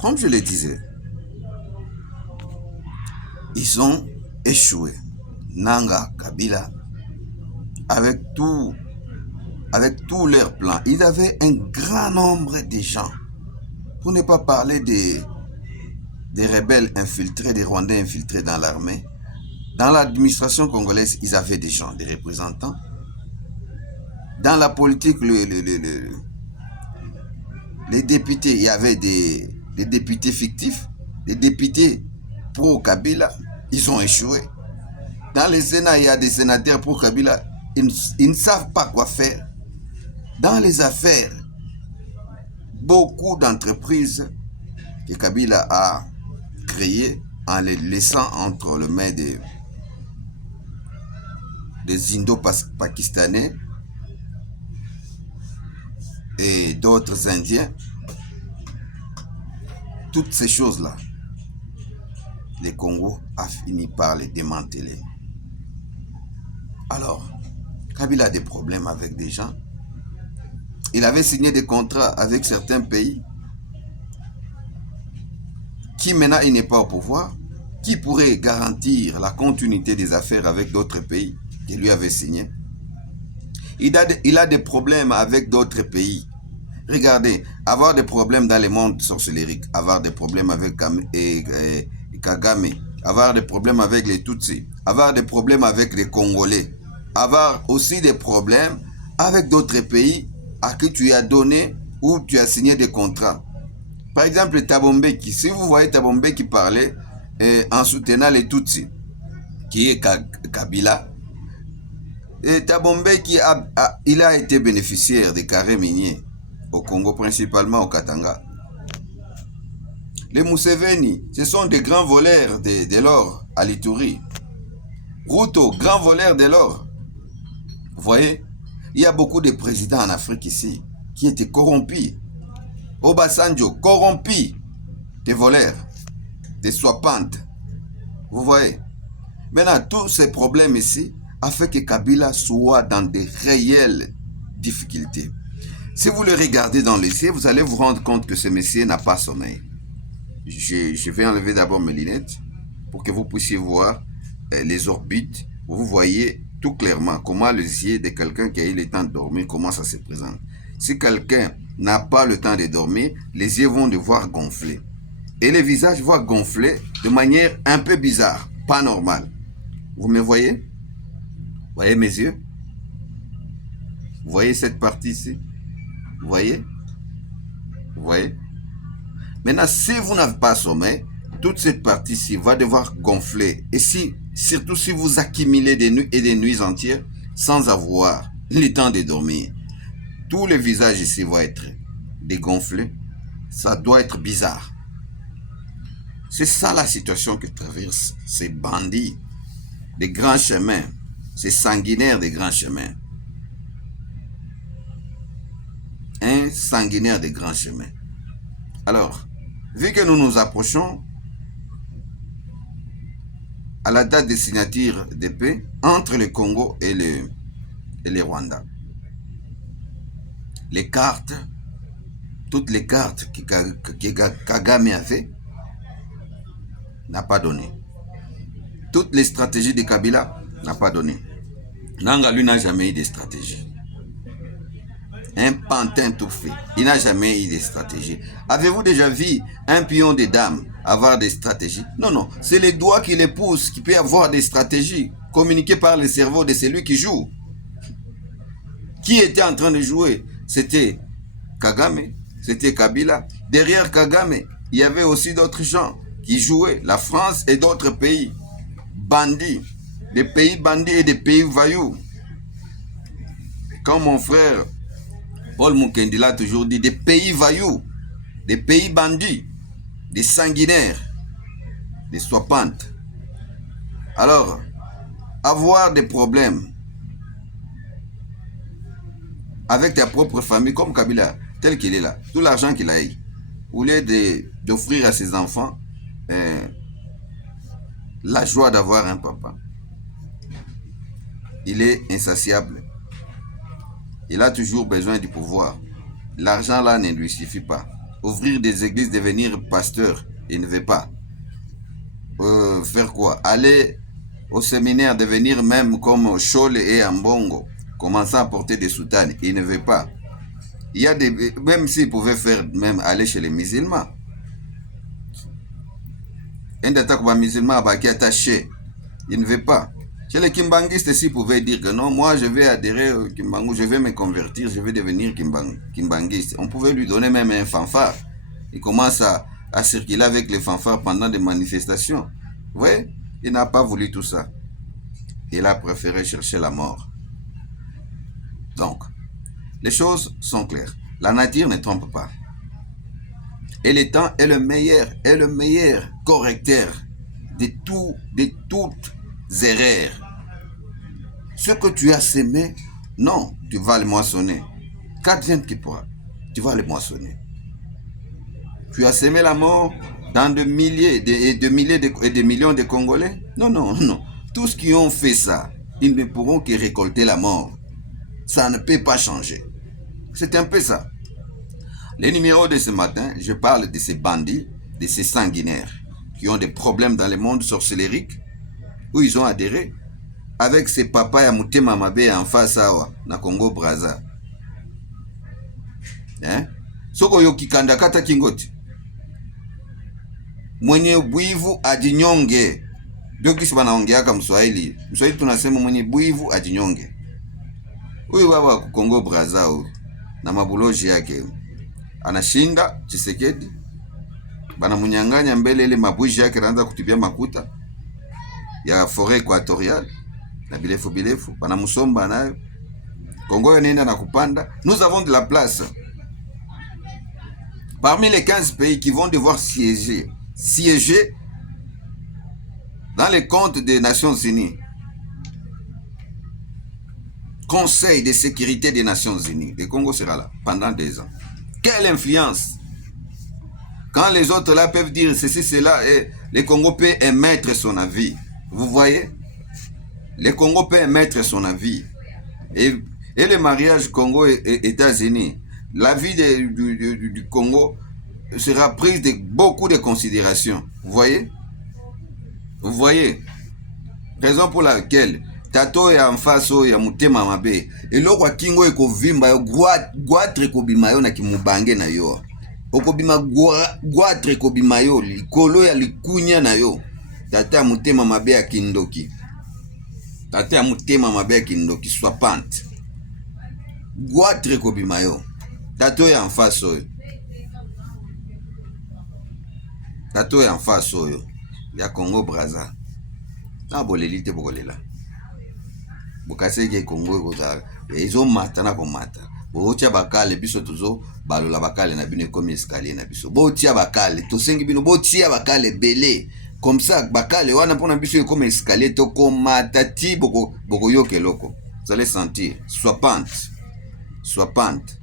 Comme je le disais, ils ont échoué. Nanga, Kabila, avec tous leurs plans. Ils avaient un grand nombre de gens. Pour ne pas parler des rebelles infiltrés, des Rwandais infiltrés dans l'armée. Dans l'administration congolaise, ils avaient des gens, des représentants. Dans la politique, les députés, il y avait des députés fictifs, des députés pro-Kabila, ils ont échoué. Dans les Sénats, il y a des sénateurs pro-Kabila, ils ne savent pas quoi faire. Dans les affaires, beaucoup d'entreprises que Kabila a créées en les laissant entre les mains des Indo-Pakistanais et d'autres Indiens, toutes ces choses-là, le Congo a fini par les démanteler. Alors, Kabila a des problèmes avec des gens. Il avait signé des contrats avec certains pays qui maintenant il n'est pas au pouvoir, qui pourrait garantir la continuité des affaires avec d'autres pays qu'il lui avait signé. Il a des problèmes avec d'autres pays. Regardez, avoir des problèmes dans le monde sorcellerie, avoir des problèmes avec Kagame, avoir des problèmes avec les Tutsis, avoir des problèmes avec les Congolais, avoir aussi des problèmes avec d'autres pays à qui tu as donné ou tu as signé des contrats. Par exemple, Thabo Mbeki, si vous voyez Thabo Mbeki parler en soutenant les Tutsis, qui est Kabila, et Thabo Mbeki il a été bénéficiaire des carrés miniers au Congo, principalement au Katanga. Les Museveni, ce sont des grands voleurs de l'or à l'Ituri. Ruto, grand voleur de l'or. Vous voyez, il y a beaucoup de présidents en Afrique ici qui étaient corrompus. Obasanjo, corrompu, des voleurs, des soipantes. Vous voyez. Maintenant, tous ces problèmes ici a fait que Kabila soit dans de réelles difficultés. Si vous le regardez dans les yeux, vous allez vous rendre compte que ce monsieur n'a pas sommeil. Je vais enlever d'abord mes lunettes pour que vous puissiez voir les orbites. Vous voyez tout clairement comment les yeux de quelqu'un qui a eu le temps de dormir, comment ça se présente. Si quelqu'un n'a pas le temps de dormir, les yeux vont devoir gonfler. Et le visage va gonfler de manière un peu bizarre, pas normale. Vous me voyez? Vous voyez mes yeux? Vous voyez cette partie ici? Vous voyez? Vous voyez? Maintenant, si vous n'avez pas sommeil, toute cette partie-ci va devoir gonfler. Et surtout si vous accumulez des nuits et des nuits entières sans avoir le temps de dormir, tout le visage ici va être dégonflé. Ça doit être bizarre. C'est ça la situation que traversent ces bandits des grands chemins, ces sanguinaires des grands chemins. Un sanguinaire des grands chemins. Alors, vu que nous nous approchons à la date de signature de paix entre le Congo et le Rwanda, les cartes, toutes les cartes que Kagame a fait, n'a pas donné. Toutes les stratégies de Kabila n'a pas donné. Nanga, lui, n'a jamais eu de stratégie. Un pantin tout fait. Il n'a jamais eu de stratégie. Avez-vous déjà vu un pion de dame avoir des stratégies? Non, non. C'est les doigts qui les poussent qui peut avoir des stratégies communiquées par le cerveau de celui qui joue. Qui était en train de jouer? C'était Kagame. C'était Kabila. Derrière Kagame, il y avait aussi d'autres gens qui jouaient. La France et d'autres pays. Bandits. Des pays bandits et des pays voyous. Comme mon frère Paul Mukendi l'a toujours dit, des pays vaillous, des pays bandits, des sanguinaires, des soipantes. Alors, avoir des problèmes avec ta propre famille, comme Kabila, tel qu'il est là, tout l'argent qu'il a eu, au lieu d'offrir à ses enfants la joie d'avoir un papa, il est insatiable. Il a toujours besoin du pouvoir. L'argent là ne lui suffit pas. ouvrir des églises, devenir pasteur. Il ne veut pas. Faire quoi? Aller au séminaire, devenir même comme Chole et Ambongo, commencer à porter des soutanes. Il ne veut pas. Il y a des... Même s'il pouvait faire, même aller chez les musulmans. Un d'attaque aux musulmans qui est attaché. Il ne veut pas. Chez les kimbanguistes, s'ils pouvaient dire que non, moi je vais adhérer au Kimbangu, je vais me convertir, je vais devenir kimbanguiste. On pouvait lui donner même un fanfare. Il commence à circuler avec les fanfares pendant des manifestations. Vous voyez? Il n'a pas voulu tout ça. Il a préféré chercher la mort. Donc, les choses sont claires. La nature ne trompe pas. Et le temps est le meilleur correcteur de toutes erreurs. Ce que tu as sémé, non, tu vas le moissonner. Qu'advienne qui pourra, tu vas le moissonner. Tu as sémé la mort dans de milliers et de millions de Congolais? Non, non, non. Tous qui ont fait ça, ils ne pourront que récolter la mort. Ça ne peut pas changer. C'est un peu ça. Les numéros de ce matin, je parle de ces bandits, de ces sanguinaires, qui ont des problèmes dans le monde sorcellérique, où ils ont adhéré, avec ces papas ya Mutema Mabe en face awa, na Congo Brazza. Soko yoki kanda kata kingoti. Mwenye buivu ajinyonge. Ndio kisi wanaongeaka Mswahili. Mswahili tunasema mwenye buivu ajinyonge. Huyu baba wa Congo Brazza huyu na mabuloji yake anashinda Tshisekedi. Bana munyanganya mbele ile mabuji yake anaanza kutibia makuta ya forêt équatoriale na bilefu bana musomba nayo. Congo yanaenda na kupanda. Nous avons de la place. Parmi les 15 pays qui vont devoir siéger dans les comptes des Nations Unies, Conseil de sécurité des Nations Unies, le Congo sera là pendant 2 ans. Quelle influence! Quand les autres là peuvent dire ceci, cela, et le Congo peut émettre son avis. Vous voyez? Le Congo peut émettre son avis. Et le mariage Congo-États-Unis, la vie du Congo sera prise de beaucoup de considérations. Vous voyez? Vous voyez? Raison pour laquelle tato ya mfaso ya Mutema Mabe eloko kingo ekovimba yo gwatre kobima yo na kimubange na yo. Okobima gwatre kobima yo likolo ya likunya na yo. Tata Mutema Mabe ya kindoki. Tata Mutema Mabe ya kindoki swapante. Gwatre kobima yo. Tato ya mfaso yo. Tato ya mfaso yo ya Congo Brazza. Na bolelite bokolela. Bokaseke Congo koza ezo mata na komata. Botia bakale biso tuzo balola bakale na bino comme escalier na biso. Botia bakale to sengi bino botia bakale belé. Comme ça bakale wana pona biso comme escalier to komata ti boko yoke loko. Vous allez sentir. Sois pente.